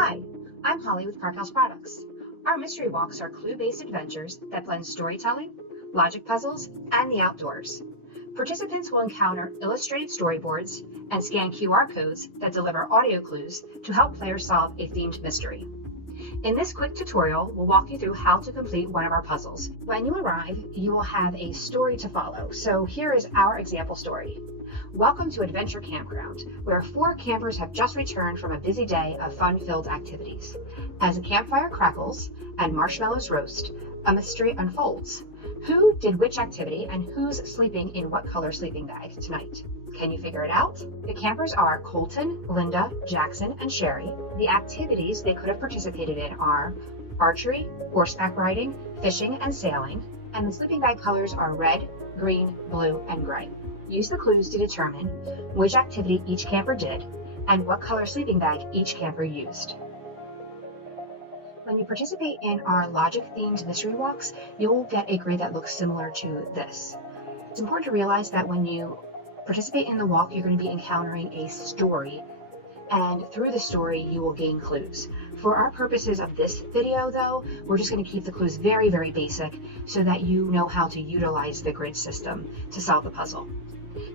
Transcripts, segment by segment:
Hi, I'm Holly with Parkhouse Products. Our mystery walks are clue-based adventures that blend storytelling, logic puzzles, and the outdoors. Participants will encounter illustrated storyboards and scan QR codes that deliver audio clues to help players solve a themed mystery. In this quick tutorial, we'll walk you through how to complete one of our puzzles. When you arrive, you will have a story to follow. So here is our example story. Welcome to Adventure Campground, where 4 campers have just returned from a busy day of fun-filled activities. As a campfire crackles and marshmallows roast, a mystery unfolds. Who did which activity and who's sleeping in what color sleeping bag tonight? Can you figure it out? The campers are Colton, Linda, Jackson, and Sherry. The activities they could have participated in are archery, horseback riding, fishing, and sailing. And the sleeping bag colors are red, green, blue, and gray. Use the clues to determine which activity each camper did and what color sleeping bag each camper used. When you participate in our logic-themed mystery walks, you'll get a grid that looks similar to this. It's important to realize that when you participate in the walk, you're going to be encountering a story, and through the story, you will gain clues. For our purposes of this video, though, we're just going to keep the clues very, very basic so that you know how to utilize the grid system to solve the puzzle.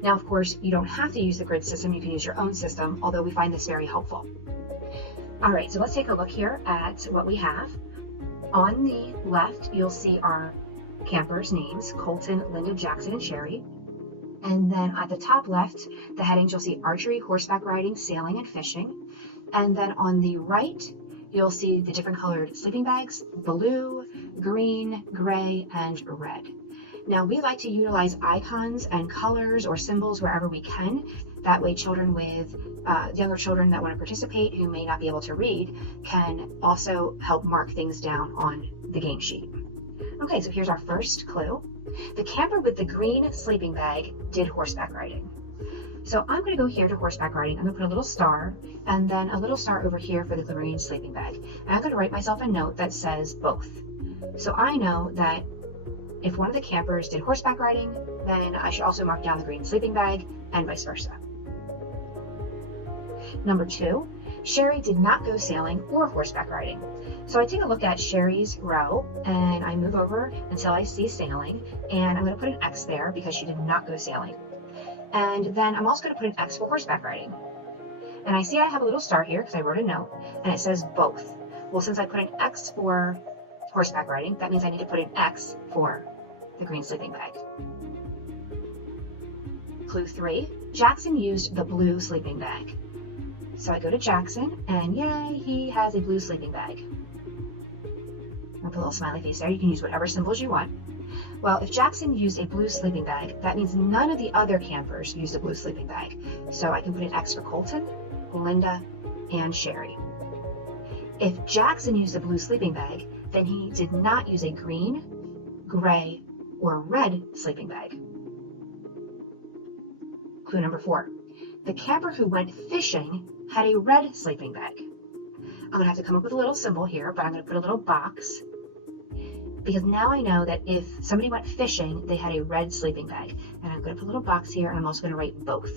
Now, of course, you don't have to use the grid system. You can use your own system, although we find this very helpful. All right, so let's take a look here at what we have. On the left, you'll see our campers' names, Colton, Linda, Jackson, and Sherry. And then at the top left, the headings, you'll see archery, horseback riding, sailing, and fishing. And then on the right, you'll see the different colored sleeping bags, blue, green, gray, and red. Now, we like to utilize icons and colors or symbols wherever we can. That way, children with younger children that want to participate who may not be able to read can also help mark things down on the game sheet. Okay, so here's our first clue. The camper with the green sleeping bag did horseback riding. So I'm going to go here to horseback riding. I'm going to put a little star and then a little star over here for the green sleeping bag. And I'm going to write myself a note that says both. So I know that if one of the campers did horseback riding, then I should also mark down the green sleeping bag and vice versa. Number 2, Sherry did not go sailing or horseback riding. So I take a look at Sherry's row and I move over until I see sailing, and I'm going to put an X there because she did not go sailing. And then I'm also going to put an X for horseback riding. And I see I have a little star here because I wrote a note and it says both. Well, since I put an X for horseback riding, that means I need to put an X for the green sleeping bag. Clue 3, Jackson used the blue sleeping bag. So I go to Jackson, and yay, he has a blue sleeping bag. I'll put a little smiley face there. You can use whatever symbols you want. Well, if Jackson used a blue sleeping bag, that means none of the other campers used a blue sleeping bag. So I can put an X for Colton, Linda, and Sherry. If Jackson used a blue sleeping bag, then he did not use a green, gray, or red sleeping bag. Clue number 4. The camper who went fishing had a red sleeping bag. I'm going to have to come up with a little symbol here, but I'm going to put a little box because now I know that if somebody went fishing, they had a red sleeping bag. And I'm going to put a little box here, and I'm also going to write both.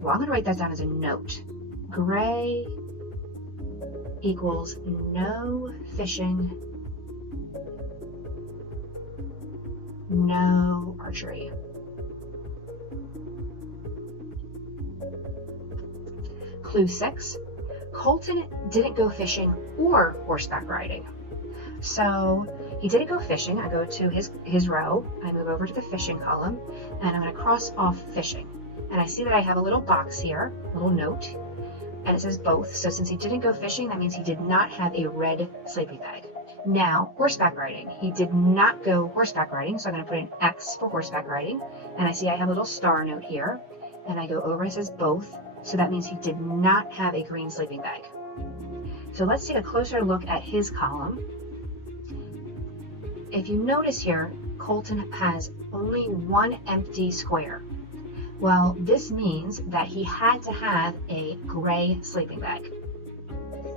Well, I'm going to write that down as a note. Gray equals no fishing, no archery. Clue 6, Colton didn't go fishing or horseback riding. So he didn't go fishing. I go to his row, I move over to the fishing column, and I'm going to cross off fishing. And I see that I have a little box here, a little note, and it says both. So since he didn't go fishing, that means he did not have a red sleeping bag. Now, horseback riding. He did not go horseback riding, so I'm going to put an X for horseback riding. And I see I have a little star note here, and I go over and it says both. So that means he did not have a green sleeping bag. So let's take a closer look at his column. If you notice here, Colton has only one empty square. Well, this means that he had to have a gray sleeping bag.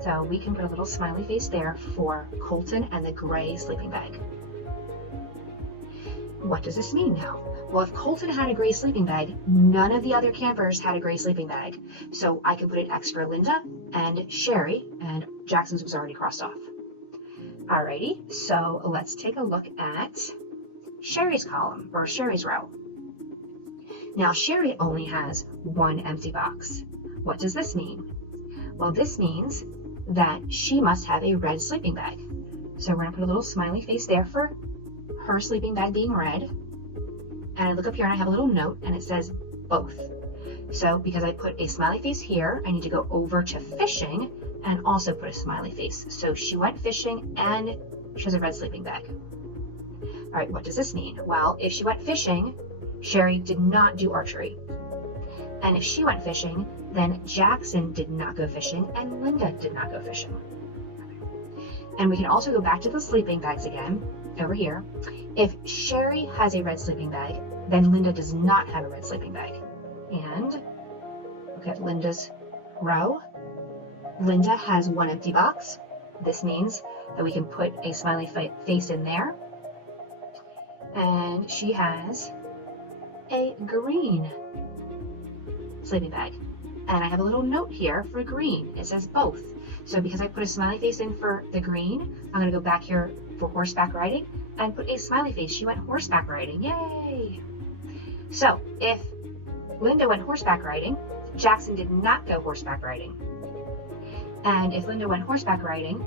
So we can put a little smiley face there for Colton and the gray sleeping bag. What does this mean now? Well, if Colton had a gray sleeping bag, none of the other campers had a gray sleeping bag. So I can put an X for Linda and Sherry, and Jackson's was already crossed off. Alrighty, so let's take a look at Sherry's column, or Sherry's row. Now Sherry only has one empty box. What does this mean? Well, this means that she must have a red sleeping bag. So we're gonna put a little smiley face there for her sleeping bag being red. And I look up here and I have a little note and it says both. So because I put a smiley face here, I need to go over to fishing and also put a smiley face. So she went fishing and she has a red sleeping bag. All right, what does this mean? Well, if she went fishing, Sherry did not do archery. And if she went fishing, then Jackson did not go fishing and Linda did not go fishing. And we can also go back to the sleeping bags again, over here. If Sherry has a red sleeping bag, then Linda does not have a red sleeping bag. And look at Linda's row. Linda has one empty box. This means that we can put a smiley face in there. And she has a green sleeping bag. And I have a little note here for green. It says both. So because I put a smiley face in for the green, I'm going to go back here for horseback riding and put a smiley face. She went horseback riding. Yay! So if Linda went horseback riding, Jackson did not go horseback riding. And if Linda went horseback riding,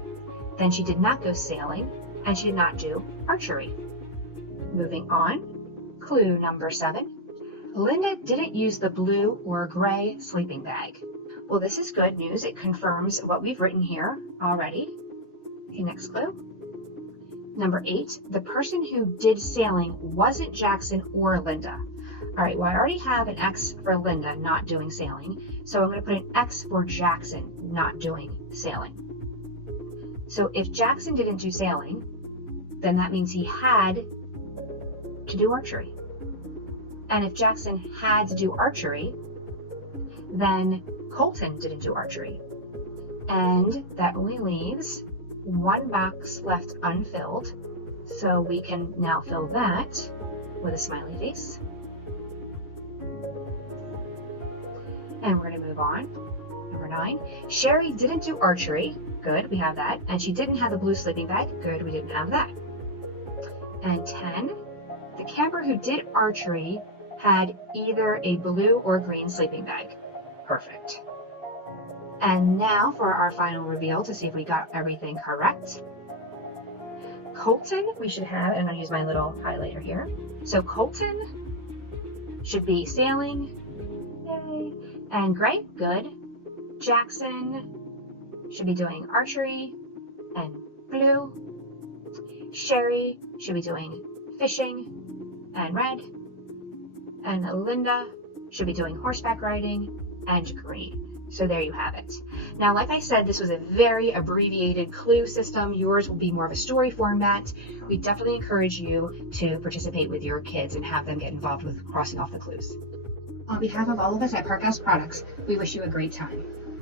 then she did not go sailing and she did not do archery. Moving on, clue number 7. Linda didn't use the blue or gray sleeping bag. Well, this is good news. It confirms what we've written here already. Okay, next clue. Number 8, the person who did sailing wasn't Jackson or Linda. All right, well, I already have an X for Linda not doing sailing, so I'm going to put an X for Jackson not doing sailing. So if Jackson didn't do sailing, then that means he had to do archery. And if Jackson had to do archery, then Colton didn't do archery. And that only leaves one box left unfilled. So we can now fill that with a smiley face. And we're going to move on. Number 9, Sherry didn't do archery. Good, we have that. And she didn't have the blue sleeping bag. Good, we didn't have that. And 10, the camper who did archery had either a blue or green sleeping bag. Perfect. And now for our final reveal to see if we got everything correct. Colton, we should have, and I'm going to use my little highlighter here. So Colton should be sailing. Yay. And gray, good. Jackson should be doing archery and blue. Sherry should be doing fishing and red. And Linda should be doing horseback riding and green. So there you have it. Now, like I said, this was a very abbreviated clue system. Yours will be more of a story format. We definitely encourage you to participate with your kids and have them get involved with crossing off the clues. On behalf of all of us at Parkhouse Products, we wish you a great time.